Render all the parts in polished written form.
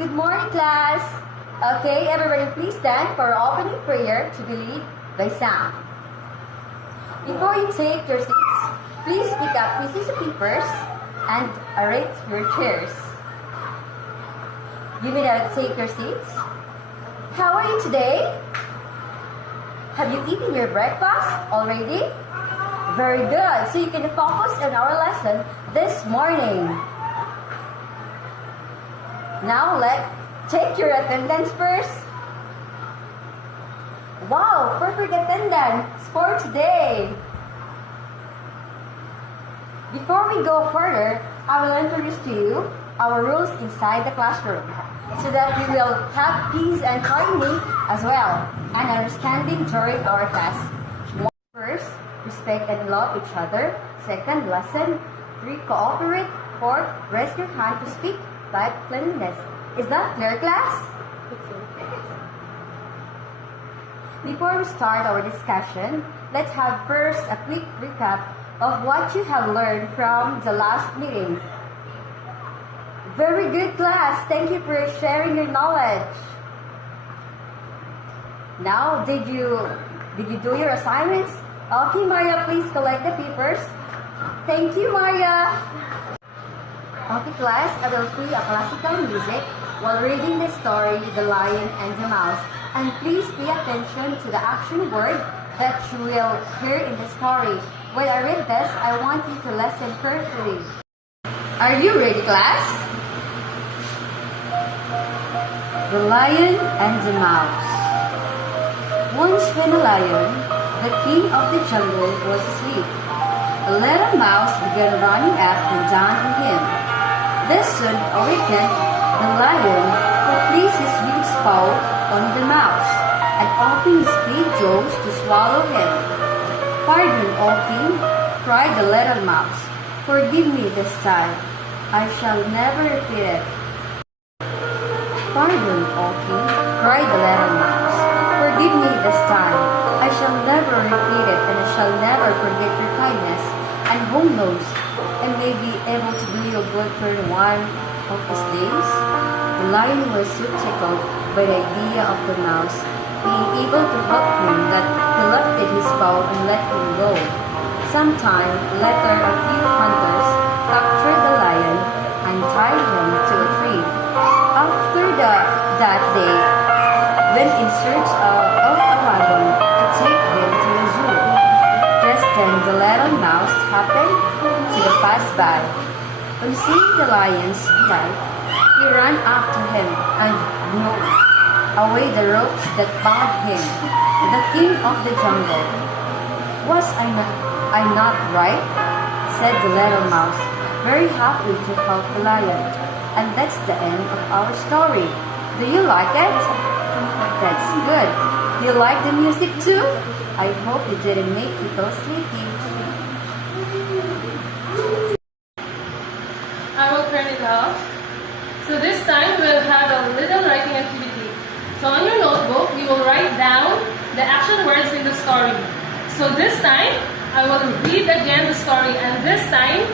Good morning, class. Okay, everybody please stand for our opening prayer to be led by Sam. Before you take your seats, please pick up pieces of papers and arrange your chairs. You may now take your seats. How are you today? Have you eaten your breakfast already? Very good. So you can focus on our lesson this morning. Now let's take your attendance first. Wow, perfect attendance for today. Before we go further, I will introduce to you our rules inside the classroom so that we will have peace and harmony as well and understanding during our class. First, respect and love each other. Second, lesson. 3, cooperate. 4, raise your hand to speak. 5, cleanliness. Is that clear, class? Before we start our discussion, let's have first a quick recap of what you have learned from the last meeting. Very good, class. Thank you for sharing your knowledge. Now, did you do your assignments? Okay, Maria, please collect the papers. Thank you, Maria. Okay, class, I will play a classical music while reading the story, The Lion and the Mouse. And please pay attention to the action word that you will hear in the story. When I read this, I want you to listen carefully. Are you ready, class? The Lion and the Mouse. Once when a lion, the king of the jungle, was asleep, a little mouse began running up and down on him. This soon awakened the lion, who placed his huge paw on the mouse and opened his big jaws to swallow him. "Pardon, O king," cried the little mouse. "Forgive me this time. I shall never repeat it." "Pardon, O king," cried the little mouse. "Forgive me this time. I shall never repeat it, and I shall never forget your kindness. And who knows, I may be able to do you good for one of these days." The lion was so tickled by the idea of the mouse being able to help him that he lifted his paw and let him go. Sometime later, a few hunters captured the lion and tied him to a tree. After that they went in search of a wagon to take him to the zoo. Just then the little mouse happened to pass by. On seeing the lion's plight, he ran after him and gnawed away the ropes that bound him. The king of the jungle. "Was I not right?" said the little mouse, very happy to help the lion. And that's the end of our story. Do you like it? That's good. Do you like the music too? I hope it didn't make you feel sleepy. I will turn it off. So this time we'll have a little writing activity. So on your notebook, you will write down the action words in the story. So this time, I will read again the story, and this time,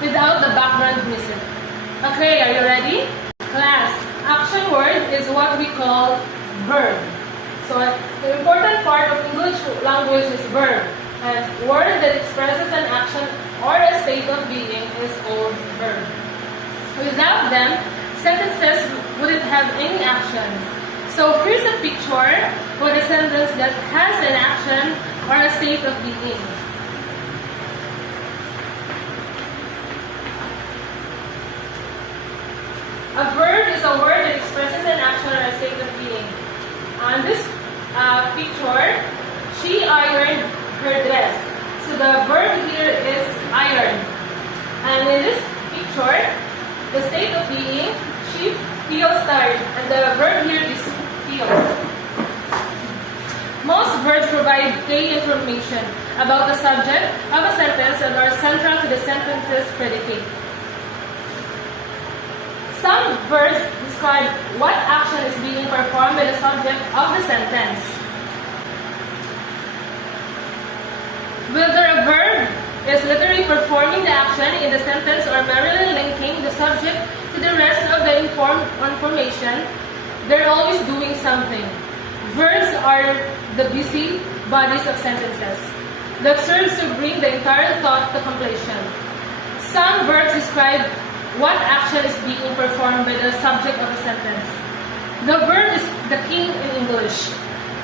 without the background music. Okay, are you ready? Class, action word is what we call verb. So the important part of English language is verb. And word that expresses an action or a state of being is called verb. Without them, sentences wouldn't have any action. So here's a picture for a sentence that has an action or a state of being. A verb is a word that expresses an action or a state of being. On this picture, she ironed her dress. So the verb here is iron. And in this picture, the state of being, she feels tired. And the verb here is feels. Most verbs provide key information about the subject of a sentence and are central to the sentence's predicate. Some verbs describe what action is being performed by the subject of the sentence. Whether a verb is literally performing the action in the sentence or merely linking the subject to to the rest of the information, they're always doing something. Verbs are the busy bodies of sentences that serves to bring the entire thought to completion. Some verbs describe what action is being performed by the subject of a sentence. The verb is the king in English.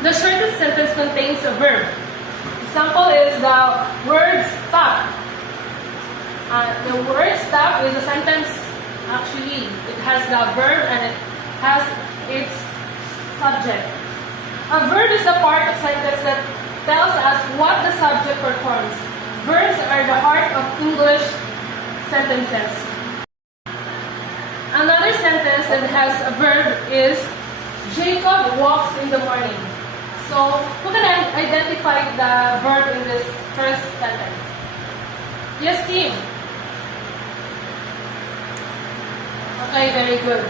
The shortest sentence contains a verb. Example is the word stop. The word stop is a sentence, actually. It has the verb and it has its subject. A verb is the part of sentence that tells us what the subject performs. Verbs are the heart of English sentences. Another sentence that has a verb is Jacob walks in the morning. So, who can identify the verb in this first sentence? Yes, Kim. Okay, very good.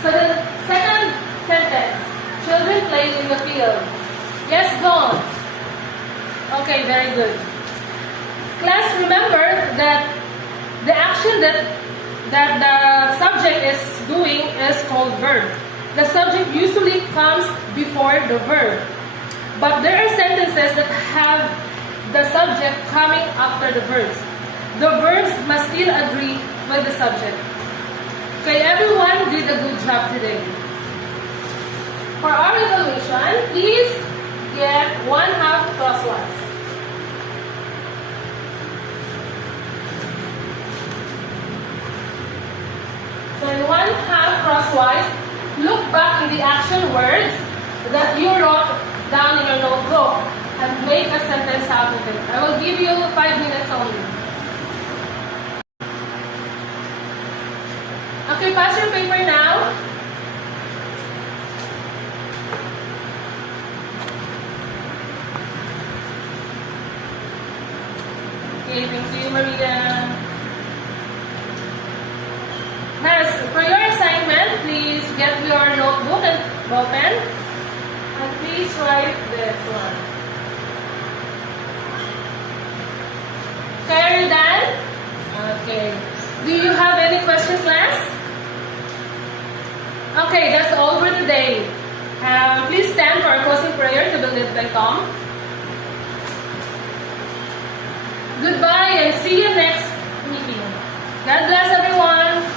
So the second sentence, children play in the field. Yes, Dawn. Okay, very good. Class, remember that the action that the subject is doing is called verb. The subject usually comes before the verb. But there are sentences that have the subject coming after the verbs. The verbs must still agree with the subject. Okay, everyone did a good job today. For our evaluation, please get 1/2 crosswise. So in 1/2 crosswise, look back in the action words that you wrote down in your notebook and make a sentence out of it. I will give you 5 minutes only. Okay, pass your paper now. Okay, thank you, Maria. Next, for your assignment, please get your notebook and ball pen. And please write this one. Okay, are you done? Okay. Do you have any questions, class? Okay, that's all for today. Please stand for our closing prayer to be led by Tom. Goodbye and see you next meeting. God bless everyone.